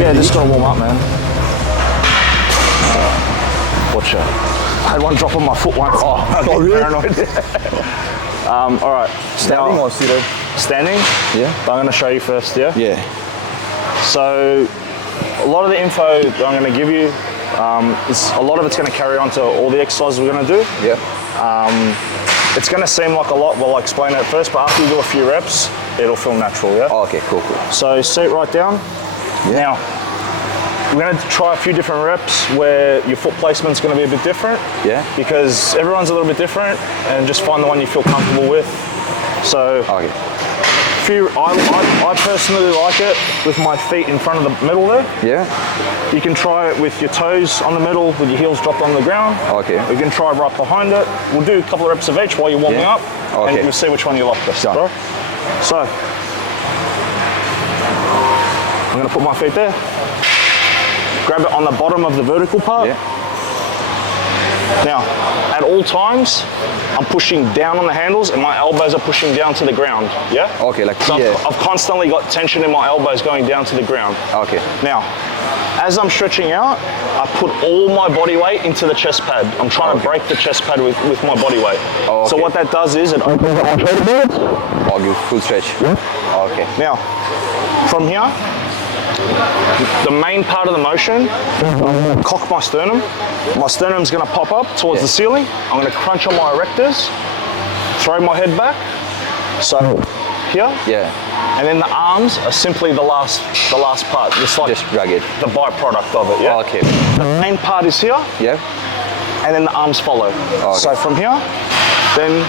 Yeah, just gotta warm up, man. Watch out. I had one drop on my foot once. Oh, really? Paranoid. All right. Standing or seated? Standing? Yeah. But I'm gonna show you first, yeah? Yeah. So, a lot of the info that I'm gonna give you, a lot of it's gonna carry on to all the exercises we're gonna do. Yeah. It's gonna seem like a lot while I explain it at first, but after you do a few reps, it'll feel natural, yeah? Oh, okay, cool. So sit right down. Yeah. Now, we're gonna try a few different reps where your foot placement's gonna be a bit different. Yeah. Because everyone's a little bit different, and just find the one you feel comfortable with. So, Okay. I personally like it with my feet in front of the middle there. Yeah. You can try it with your toes on the middle, with your heels dropped on the ground. Okay. You can try right behind it. We'll do a couple of reps of each while you're warming up, and you'll see which one you like best, bro. So, I'm gonna put my feet there. Grab it on the bottom of the vertical part. Yeah. Now, at all times, I'm pushing down on the handles and my elbows are pushing down to the ground, yeah? Okay, like so here. I've constantly got tension in my elbows going down to the ground. Okay. Now, as I'm stretching out, I put all my body weight into the chest pad. I'm trying to break the chest pad with my body weight. Oh, okay. So what that does is it opens up my shoulder blades. Oh, good, full stretch. Yeah. Okay. Now, from here, the main part of the motion, I'm going to cock my sternum. My sternum's going to pop up towards the ceiling. I'm going to crunch on my erectors, throw my head back. So here. Yeah. And then the arms are simply the last part. Just drag it. The byproduct of it, yeah? Oh, okay. The main part is here. Yeah. And then the arms follow. Okay. So from here, then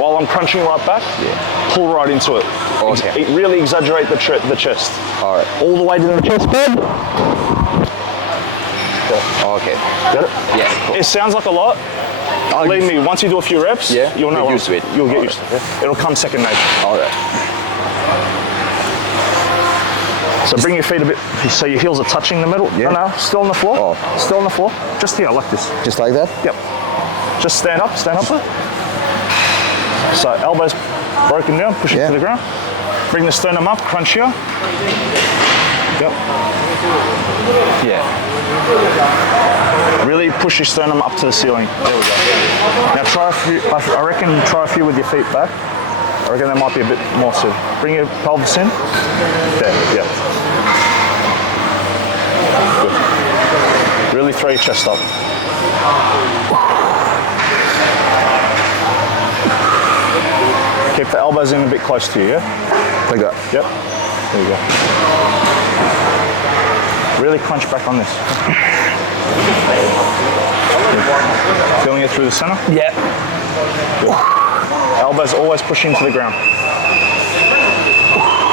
while I'm crunching right back, pull right into it. Okay. Really exaggerate the chest. All right. All the way to the chest pad. Okay. Got it? Yeah. Cool. It sounds like a lot. Believe me, once you do a few reps, you'll know. Get used to it. You'll get used to it. It'll come second nature. All right. So bring your feet a bit, so your heels are touching the middle. Yeah. No, still on the floor. Oh. Still on the floor. Just here, like this. Just like that? Yep. Just stand up there. So elbows broken down, push it to the ground. Bring the sternum up, crunch here. Yep. Yeah. Really push your sternum up to the ceiling. There we go. Now try a few with your feet back. I reckon that might be a bit more suited. Bring your pelvis in. There, yeah. Good. Really throw your chest up. Keep the elbows in a bit close to you, yeah? Like that? Yep. There you go. Really crunch back on this. Feeling it through the center? Yeah. Good. Elbows always pushing to the ground.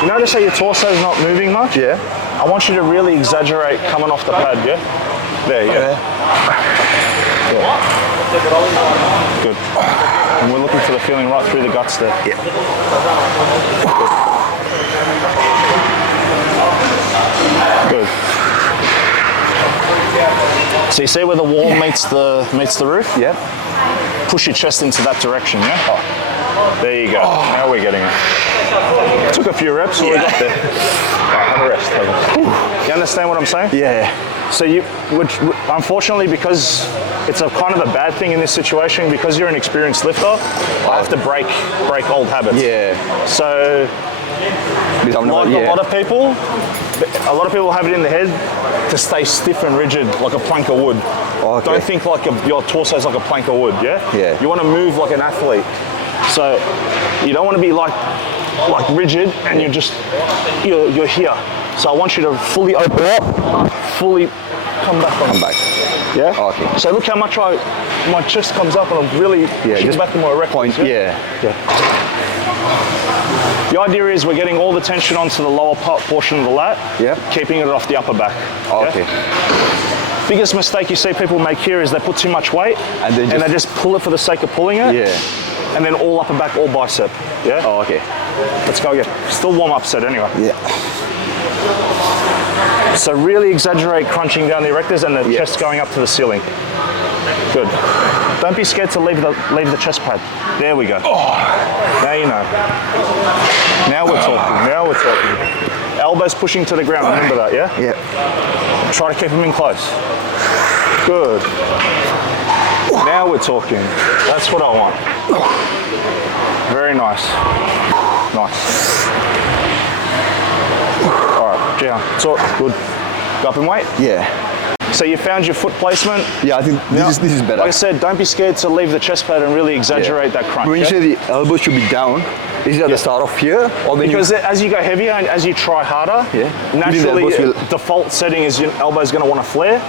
You notice how your torso is not moving much? Yeah. I want you to really exaggerate coming off the pad, yeah? There, yeah. Good. And we're looking for the feeling right through the guts there. Yeah. Good. So you see where the wall meets the roof? Yeah. Push your chest into that direction, yeah? There you go. Now we're getting it. Took a few reps, we got there. Right, have a rest. You understand what I'm saying? Yeah. So unfortunately, because it's a kind of a bad thing in this situation, because you're an experienced lifter, I have to break old habits. Yeah. So a lot of people have it in their head to stay stiff and rigid like a plank of wood. Okay. Don't think like your torso is like a plank of wood, yeah? Yeah. You want to move like an athlete. So you don't want to be like rigid and you're here. So I want you to fully open up, fully come back on. Come back. Yeah? Okay. So look how much my chest comes up and I'm really pushing back to my erect point. Yeah. The idea is we're getting all the tension onto the lower portion of the lat, keeping it off the upper back. Okay. Yeah? Biggest mistake you see people make here is they put too much weight and they just pull it for the sake of pulling it. Yeah. And then all upper back, all bicep. Yeah? Oh, okay. Let's go again. Still warm up set anyway. Yeah. So really exaggerate crunching down the erectors and the chest going up to the ceiling. Good. Don't be scared to leave the chest pad. There we go. Oh. Now you know. Now we're talking. Elbows pushing to the ground, remember that, yeah? Yeah. Try to keep them in close. Good. Now we're talking. That's what I want. Very nice. Nice. All right, Jihan, talk. Good. Go up in weight? Yeah. So you found your foot placement? Yeah, I think this is better. Like I said, don't be scared to leave the chest plate and really exaggerate that crunch. When you say the elbow should be down, is it at the start of here? Or because as you go heavier and as you try harder, naturally default setting is your elbow's going to want to flare.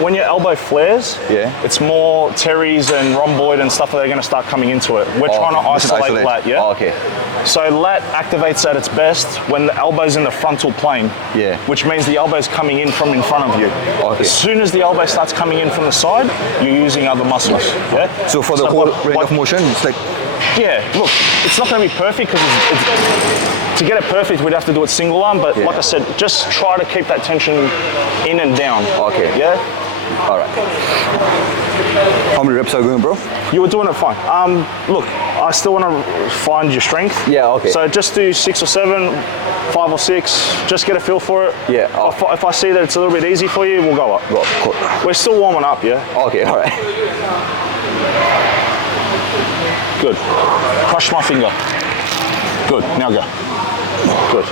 When your elbow flares, it's more teres and rhomboid and stuff that are going to start coming into it. We're trying to isolate lat, yeah? Oh, okay. So lat activates at its best when the elbow's in the frontal plane, which means the elbow's coming in from in front of you. Okay. As soon as the elbow starts coming in from the side, you're using other muscles, yeah? So for the whole range of motion, it's like... Yeah, look, it's not going to be perfect because to get it perfect, we'd have to do it single arm, but like I said, just try to keep that tension in and down. Okay. Yeah? All right. How many reps are you going, bro? You were doing it fine. Look, I still want to find your strength. Yeah, okay. So just do 6 or 7, 5 or 6, just get a feel for it. Yeah. If I see that it's a little bit easy for you, we'll go up. Cool. We're still warming up, yeah? Okay, all right. Good. Crush my finger. Good. Now go. Good.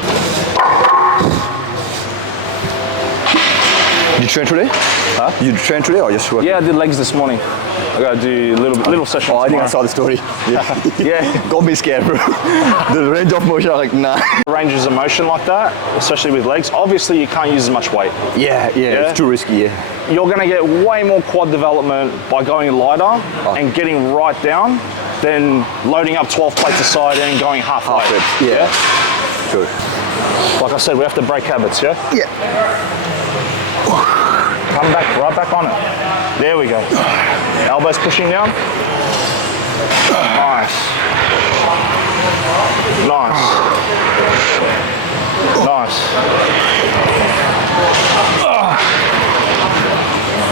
Did you train today? Huh? Did you train today or just work? Yeah, I did legs this morning. I gotta do little sessions. Oh, I think I saw the story. Yeah. Got me scared, bro. The range of motion, I'm like, nah. Ranges of motion like that, especially with legs, obviously you can't use as much weight. Yeah, it's too risky, yeah. You're gonna get way more quad development by going lighter and getting right down than loading up 12 plates aside and going half weight. Yeah. Sure. Like I said, we have to break habits, yeah? Yeah. Come back, right back on it. There we go. Elbows pushing down. Nice. Nice. Nice.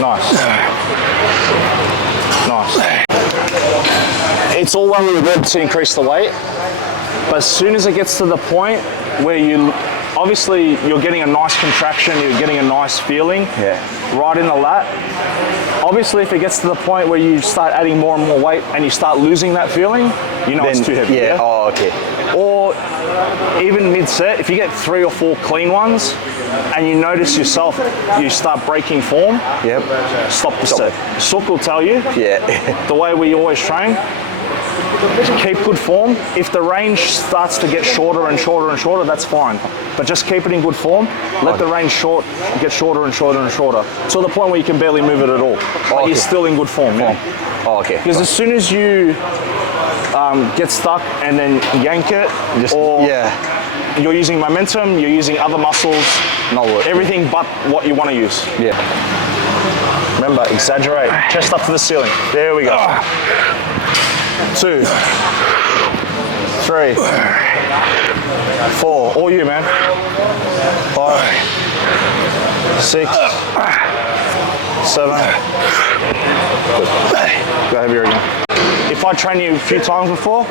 Nice. Nice. It's all well and good to increase the weight, but as soon as it gets to the point where obviously you're getting a nice contraction, you're getting a nice feeling right in the lat. Obviously if it gets to the point where you start adding more and more weight and you start losing that feeling, you know it's too heavy. Yeah, oh, okay. Or even mid-set, if you get 3 or 4 clean ones and you notice yourself, you start breaking form, stop the set. Sook will tell you, the way we always train, keep good form. If the range starts to get shorter and shorter and shorter, that's fine. But just keep it in good form. Let the range get shorter and shorter and shorter to the point where you can barely move it at all. But you're still in good form. Oh, okay. Because as soon as you get stuck and then yank it, you're using momentum, you're using other muscles, everything but what you want to use. Yeah. Remember, exaggerate. Chest up to the ceiling. There we go. 2, 3, 4. All you, man. 5, 6, 7. Good. Go heavier again. If I train you a few times before,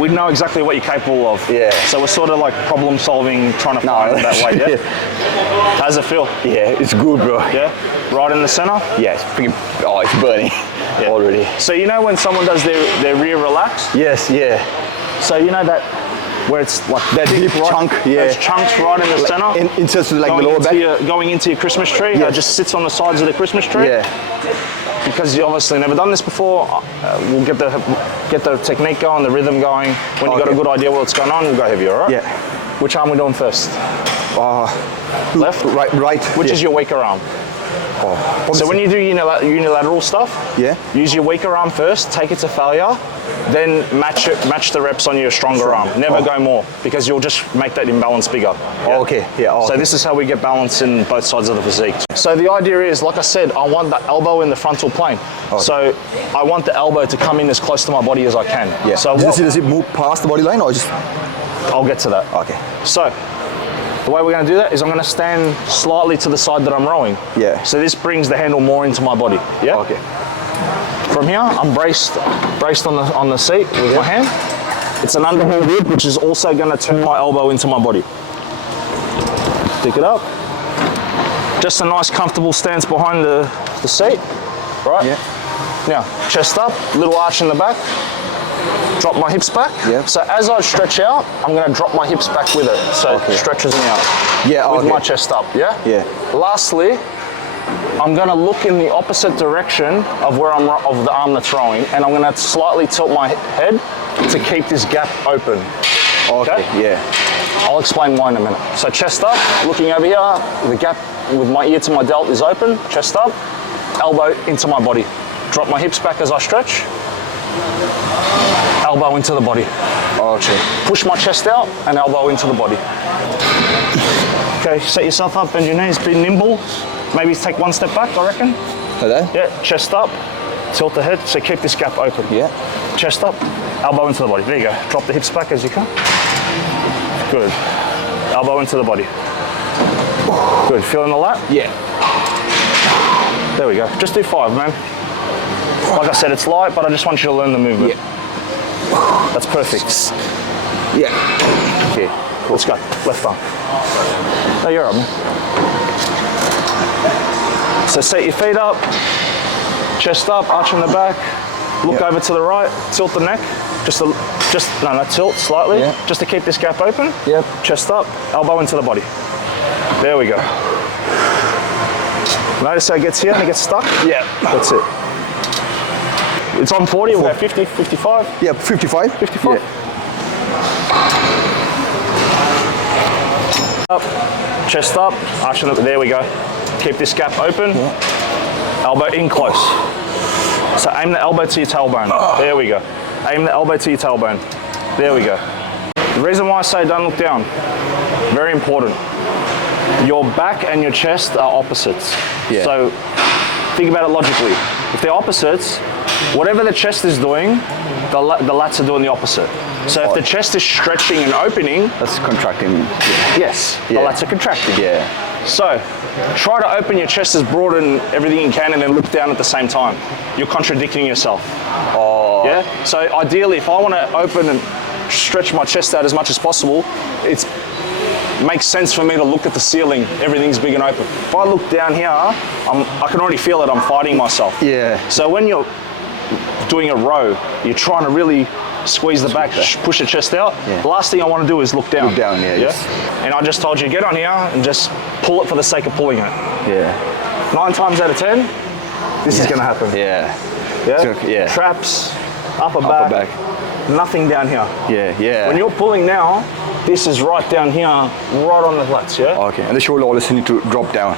we'd know exactly what you're capable of. Yeah. So we're sort of like problem solving, trying to find that way, yeah? How's it feel? Yeah, it's good, bro. Yeah? Right in the center? Yeah, it's freaking, it's burning already. So you know when someone does their rear relax? Yes, yeah. So you know that where it's like that deep chunk, There's chunks right in the center. In terms of like the lower back? Going into your Christmas tree, it just sits on the sides of the Christmas tree. Yeah. Because you obviously never done this before, we'll get the technique going, the rhythm going. When you've got a good idea what's going on, we'll go heavy, all right? Yeah. Which arm are we doing first? Left? Right. Which is your weaker arm? So when you do unilateral stuff, use your weaker arm first, take it to failure, then match the reps on your stronger arm. Never go more, because you'll just make that imbalance bigger. So this is how we get balance in both sides of the physique. So the idea is, like I said, I want the elbow in the frontal plane. So I want the elbow to come in as close to my body as I can. Yeah. So does it move past the body line or just? I'll get to that. Okay. So the way we're going to do that is I'm going to stand slightly to the side that I'm rowing. Yeah. So this brings the handle more into my body. Yeah. Okay. From here, I'm braced on the seat with my hand. It's an underhand grip, which is also going to turn my elbow into my body. Stick it up. Just a nice comfortable stance behind the seat, right? Yeah. Now, chest up, little arch in the back. Drop my hips back. Yeah. So as I stretch out, I'm going to drop my hips back with it. So it stretches me out. Yeah, with my chest up, yeah? Yeah. Lastly, I'm going to look in the opposite direction of where of the arm that's rowing, and I'm going to slightly tilt my head to keep this gap open. Okay, yeah. I'll explain why in a minute. So chest up, looking over here, the gap with my ear to my delt is open, chest up, elbow into my body. Drop my hips back as I stretch, elbow into the body. Okay. Push my chest out and elbow into the body. Okay, set yourself up, bend your knees, be nimble. Maybe take one step back, I reckon. Like that? Yeah, chest up, tilt the head, so keep this gap open. Yeah. Chest up, elbow into the body. There you go. Drop the hips back as you can. Good. Elbow into the body. Good. Feeling the lat? Yeah. There we go. Just do 5, man. Like I said, it's light, but I just want you to learn the movement. Yeah. That's perfect. Yeah. Okay, cool. Let's go. Left arm. No, you're up, man. So set your feet up, chest up, arch in the back, look over to the right, tilt the neck, tilt slightly, just to keep this gap open. Yep. Chest up, elbow into the body. There we go. Notice how it gets here and it gets stuck? Yeah. That's it. It's on 40, we'll go 50, 55. Yeah, 55. 55. Yeah. Up, chest up, arch in the, there we go. Keep this gap open, elbow in close. So aim the elbow to your tailbone. There we go. Aim the elbow to your tailbone. There we go. The reason why I say don't look down, very important. Your back and your chest are opposites. Yeah. So think about it logically. If they're opposites, whatever the chest is doing, the lats are doing the opposite. So if the chest is stretching and opening, That's contracting. yes, the lats are contracting. Yeah. So try to open your chest as broad and everything you can and then look down at the same time. You're contradicting yourself. Oh. Yeah? So ideally, if I want to open and stretch my chest out as much as possible, it makes sense for me to look at the ceiling. Everything's big and open. If I look down here, I can already feel it. I'm fighting myself. Yeah. So when you're doing a row, you're trying to really squeeze the back, push the chest out. Yeah. The last thing I want to do is look down. Look down, yeah. Yes. And I just told you, get on here and just pull it for the sake of pulling it. Yeah. 9 times out of 10, this is going to happen. Yeah. Yeah? Yeah. Traps, upper back, nothing down here. Yeah, yeah. When you're pulling now, this is right down here, right on the lats, yeah? Okay, and the shoulder always need to drop down.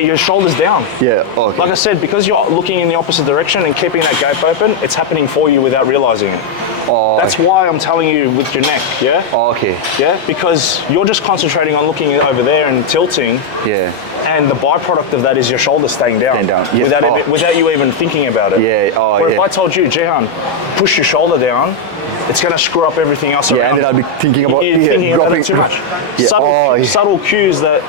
Your shoulders down. Yeah, okay. Like I said, because you're looking in the opposite direction and keeping that gap open, it's happening for you without realizing it. Oh, That's why I'm telling you with your neck, yeah? okay. Yeah, because you're just concentrating on looking over there and tilting, Yeah. and the byproduct of that is your shoulders staying down. Staying down, yeah. Without you even thinking about it. Yeah, oh, But yeah. if I told you, Jehan, push your shoulder down, it's going to screw up everything else Yeah, around. and then I'll be thinking about You're thinking about it too much. Yeah. Subtle cues that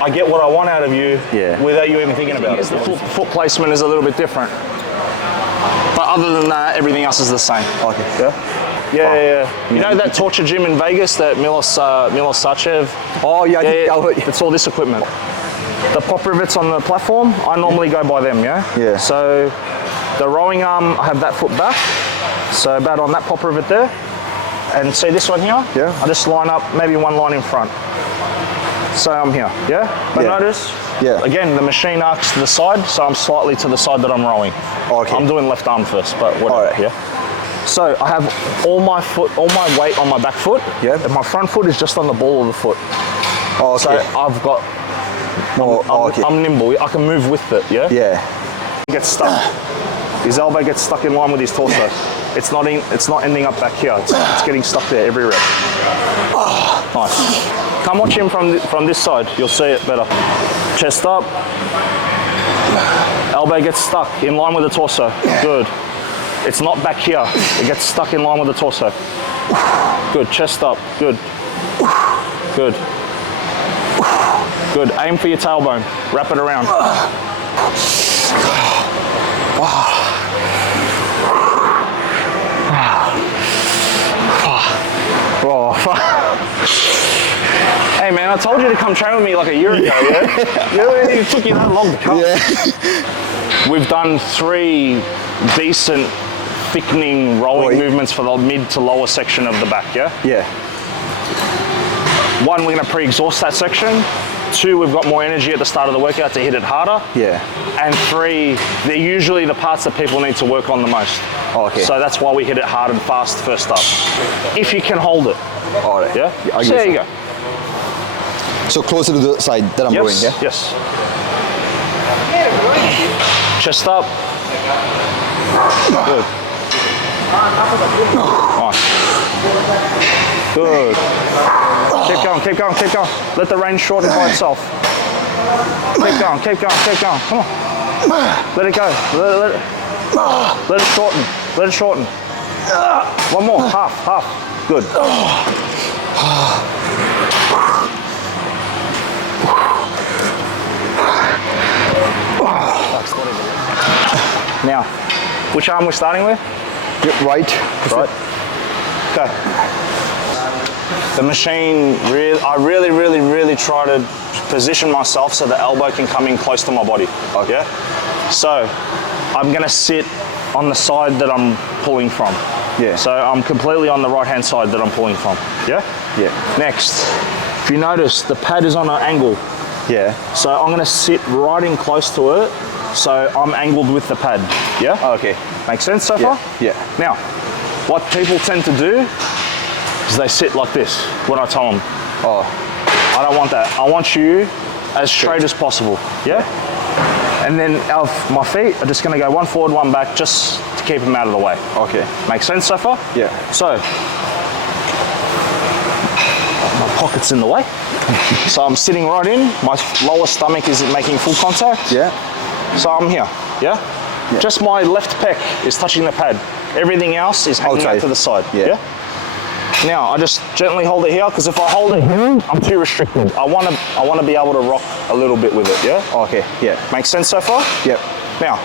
I get what I want out of you Yeah. without you even thinking about it. The foot placement is a little bit different. But other than that, everything else is the same. Okay. Yeah. You know that torture gym in Vegas, that Milos Sachev? Oh, yeah. It's all this equipment. The pop rivets on the platform, I normally go by them, yeah? Yeah. So the rowing arm, I have that foot back. So about on that pop rivet there. And see this one here? Yeah. I just line up maybe one line in front. So I'm here, yeah? But Yeah. notice, Yeah. again, the machine arcs to the side, so I'm slightly to the side that I'm rowing. Okay. I'm doing left arm first, but whatever, Alright. yeah? So I have all my weight on my back foot, Yeah. and my front foot is just on the ball of the foot. Okay. So I've got, okay. I'm nimble, I can move with it, yeah? Yeah. He gets stuck. His elbow gets stuck in line with his torso. It's not ending up back here. It's getting stuck there every rep. Nice. Come watch him from this side. You'll see it better. Chest up. Elbow gets stuck in line with the torso. Good. It's not back here. It gets stuck in line with the torso. Good. Chest up. Good. Good. Good. Aim for your tailbone. Wrap it around. Hey man, I told you to come train with me like a year ago, yeah? It took you that long to come. Yeah. We've done 3 decent thickening rolling movements for the mid to lower section of the back, yeah? Yeah. 1, we're gonna pre-exhaust that section. 2, we've got more energy at the start of the workout to hit it harder. Yeah. And 3, they're usually the parts that people need to work on the most. Okay. So that's why we hit it hard and fast first up. If you can hold it. All right. Yeah? I So guess there you go. So closer to the side that I'm going, yeah? Yes. Chest up. Good. Nice. Good. Keep going, keep going, keep going. Let the range shorten by itself. Keep going, keep going, keep going. Come on. Let it go. Let it shorten. Let it shorten. 1 more. Half. Good. Now, which arm we're starting with? Right. Right. Okay. The machine, I really try to position myself so the elbow can come in close to my body. Okay. Yeah? So, I'm gonna sit on the side that I'm pulling from. Yeah. So I'm completely on the right-hand side that I'm pulling from. Yeah? Yeah. Next, if you notice, the pad is on an angle. Yeah. So I'm gonna sit right in close to it, so I'm angled with the pad. Yeah? Oh, okay. Make sense so far? Yeah. Now, what people tend to do is they sit like this when I tell them. Oh. I don't want that. I want you as straight as possible. Yeah? And then my feet are just gonna go 1 forward, 1 back, just to keep them out of the way. Okay. Make sense so far? Yeah. So, my pocket's in the way. So I'm sitting right in, my lower stomach is making full contact. Yeah. So I'm here, yeah? Just my left pec is touching the pad. Everything else is hanging out to the side, yeah? Now, I just gently hold it here, because if I hold it here, I'm too restricted. I want to be able to rock a little bit with it, yeah? Okay, yeah. Makes sense so far? Yep. Now,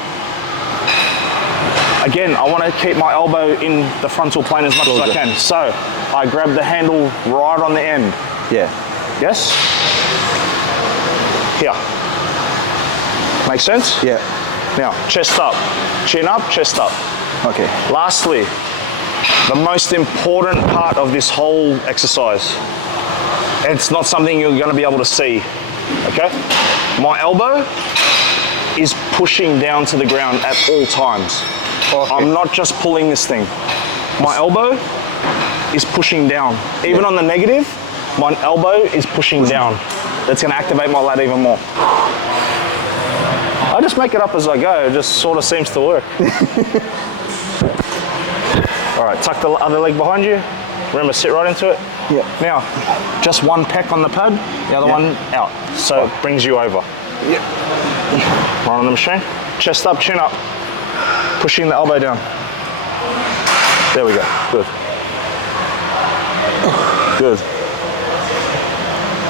again, I want to keep my elbow in the frontal plane as much as I can. So, I grab the handle right on the end. Yeah. Yes? Here. Make sense? Yeah. Now, chest up. Chin up, chest up. Okay. Lastly, the most important part of this whole exercise. It's not something you're going to be able to see, okay? My elbow is pushing down to the ground at all times. Okay. I'm not just pulling this thing. My elbow is pushing down. Even on the negative, my elbow is pushing down. That's going to activate my lat even more. I just make it up as I go. It just sort of seems to work. All right, tuck the other leg behind you. Remember, sit right into it. Yeah. Now, just 1 pec on the pad, the other one out. So it brings you over. Yeah. Right on the machine. Chest up, chin up. Pushing the elbow down. There we go. Good. Good.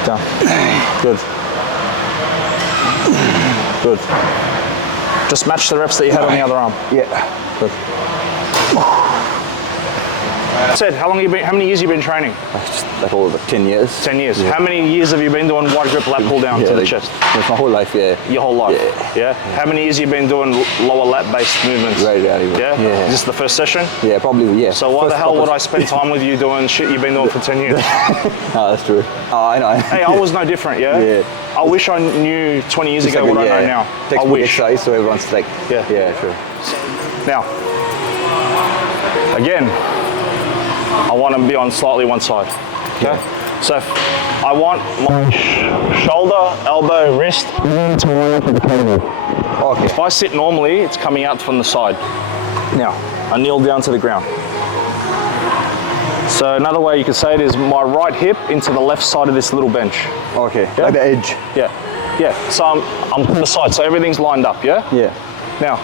Down. Good. Good. Just match the reps that you had on the other arm. Yeah. Good. Ted, how many years have you been training? Like over 10 years. 10 years. Yeah. How many years have you been doing wide grip lat pull down to the chest? That's my whole life, yeah. Your whole life? Yeah. How many years have you been doing lower lat based movements? Very. Yeah? Yeah. Is this the first session? Yeah, probably, yeah. So why the hell would I spend time with you doing shit you've been doing for 10 years? No, that's true. Oh, I know. Hey, I was no different, yeah? Yeah. I wish I knew 20 years ago what I know now. I wish. Exercise, so everyone's like, yeah, true. Now, again, I want to be on slightly one side, okay? Yeah. So I want my shoulder, elbow, wrist to line up with the table. Okay. If I sit normally, it's coming out from the side. Now, I kneel down to the ground. So another way you could say it is my right hip into the left side of this little bench. Okay, yeah? Like the edge. Yeah, so I'm on the side, so everything's lined up, yeah? Yeah. Now,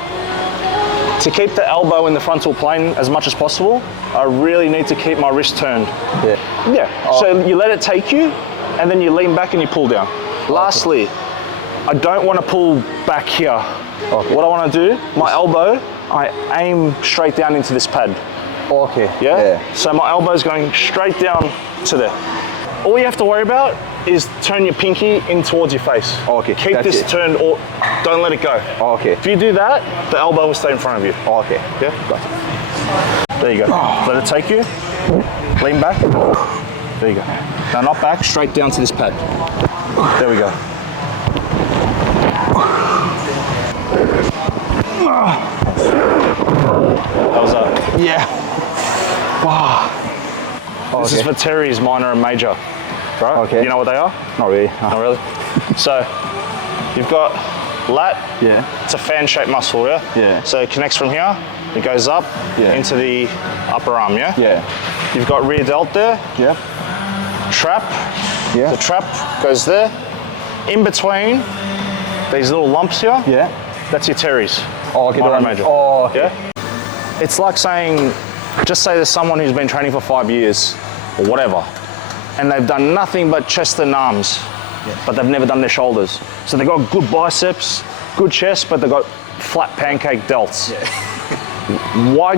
to keep the elbow in the frontal plane as much as possible, I really need to keep my wrist turned. Yeah. Yeah, so you let it take you, and then you lean back and you pull down. Lastly, I don't want to pull back here. Okay. What I want to do, my elbow, I aim straight down into this pad. Okay. Yeah? So my elbow's going straight down to there. All you have to worry about is turn your pinky in towards your face. Okay. Keep this turned, or don't let it go. Okay. If you do that, the elbow will stay in front of you. Okay. Yeah? Gotcha. There you go. Let it take you. Lean back. There you go. Now not back, straight down to this pad. There we go. That was that. Yeah. Wow. This is for Terry's minor and major, right? Okay. You know what they are? Not really. Not really. So you've got lat. Yeah. It's a fan-shaped muscle, yeah? Yeah. So it connects from here. It goes up into the upper arm, yeah? Yeah. You've got rear delt there. Yeah. Trap. Yeah. The trap goes there. In between these little lumps here. Yeah. That's your Terry's. Oh, okay. Minor and major. Oh, okay. Yeah? It's like saying, just say there's someone who's been training for 5 years or whatever, and they've done nothing but chest and arms, but they've never done their shoulders. So they've got good biceps, good chest, but they've got flat pancake delts. Yeah. Why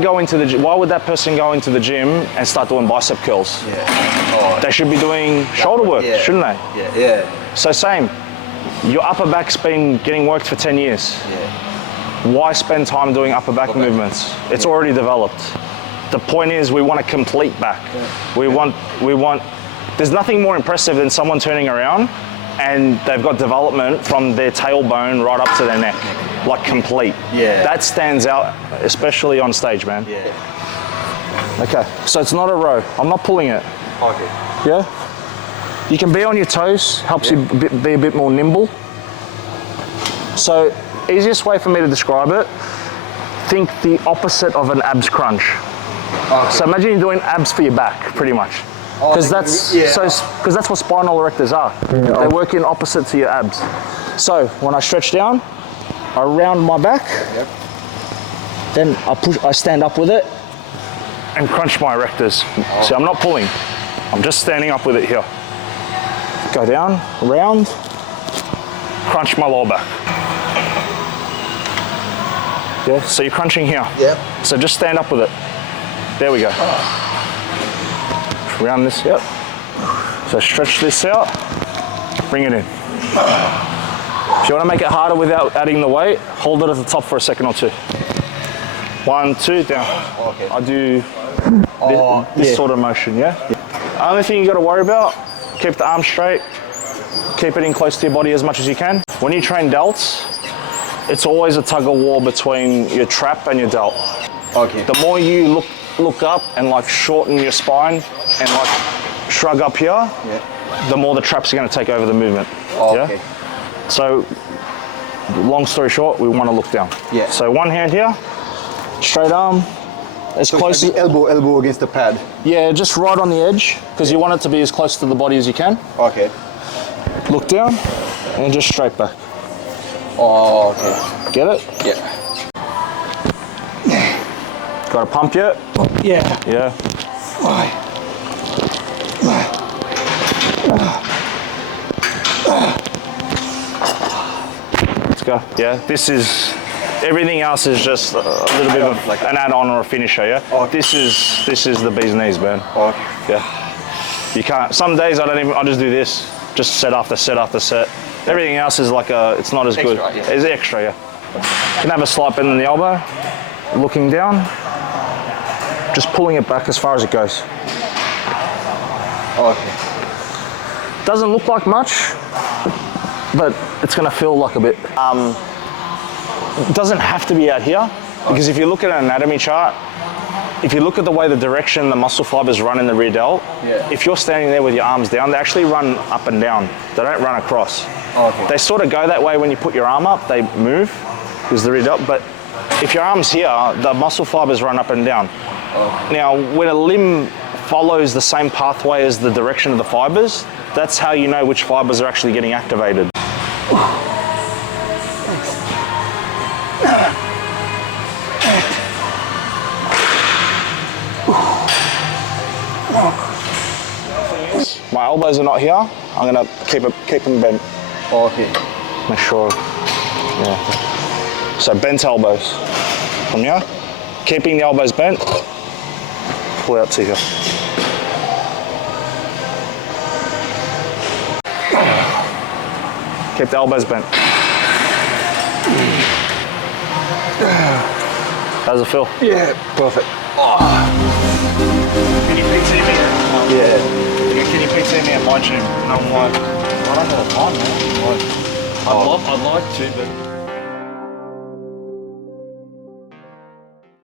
would that person go into the gym and start doing bicep curls? Yeah. Oh. They should be doing shoulder work, shouldn't they? Yeah. Yeah. So same, your upper back's been getting worked for 10 years. Yeah. Why spend time doing upper back movements? It's already developed. The point is we want a complete back. Yeah. We want, there's nothing more impressive than someone turning around and they've got development from their tailbone right up to their neck, like complete. Yeah. That stands out, especially on stage, man. Yeah. Okay, so it's not a row. I'm not pulling it. Okay. Yeah? You can be on your toes, helps you be a bit more nimble. So, easiest way for me to describe it, think the opposite of an abs crunch. Okay. So imagine you're doing abs for your back, pretty much. Because that's what spinal erectors are. Yeah. They work in opposite to your abs. So when I stretch down, I round my back, then I stand up with it and crunch my erectors. Oh. See, I'm not pulling, I'm just standing up with it here. Go down, round, crunch my lower back. Yeah, so you're crunching here. Yeah. So just stand up with it. There we go. Round this, yep. So stretch this out, bring it in. If you want to make it harder without adding the weight, hold it at the top for a second or two. 1, 2, down. Okay. I do this sort of motion, yeah? Only thing you got to worry about, keep the arm straight, keep it in close to your body as much as you can. When you train delts, it's always a tug of war between your trap and your delt. Okay. The more you look up and like shorten your spine and like shrug up here, the more the traps are going to take over the movement. Okay. Yeah? So, long story short, we want to look down. Yeah. So one hand here, straight arm, as close as elbow against the pad. Yeah, just right on the edge, because you want it to be as close to the body as you can. Okay. Look down, and just straight back. Oh, okay. Get it? Yeah. Got to pump yet? Yeah. Yeah. Let's go. Yeah, this is, everything else is just a little bit of an add-on or a finisher, yeah? Okay. This is the bee's knees, man. Okay. Yeah. You can't, some days I just do this, just set after set after set. Everything else is like it's not as extra, good. Yeah. It's extra, yeah. You can have a slight bend in the elbow, looking down, just pulling it back as far as it goes. Okay. Doesn't look like much, but it's gonna feel like a bit. It doesn't have to be out here, because if you look at an anatomy chart, if you look at the way the direction the muscle fibers run in the rear delt, if you're standing there with your arms down, they actually run up and down. They don't run across. Okay. They sort of go that way when you put your arm up, they move, because the rear delt, but if your arm's here, the muscle fibers run up and down. Okay. Now, when a limb follows the same pathway as the direction of the fibers, that's how you know which fibers are actually getting activated. My elbows are not here. I'm gonna keep them bent. Okay. Make sure. Yeah. So bent elbows from here. Keeping the elbows bent. Pull it up to here. Keep the elbows bent. How's it feel? Yeah, perfect. Can you PT me? Yeah. Can you PT me at my gym? And I'm like, I don't know the time, man. Like, I'd like to, but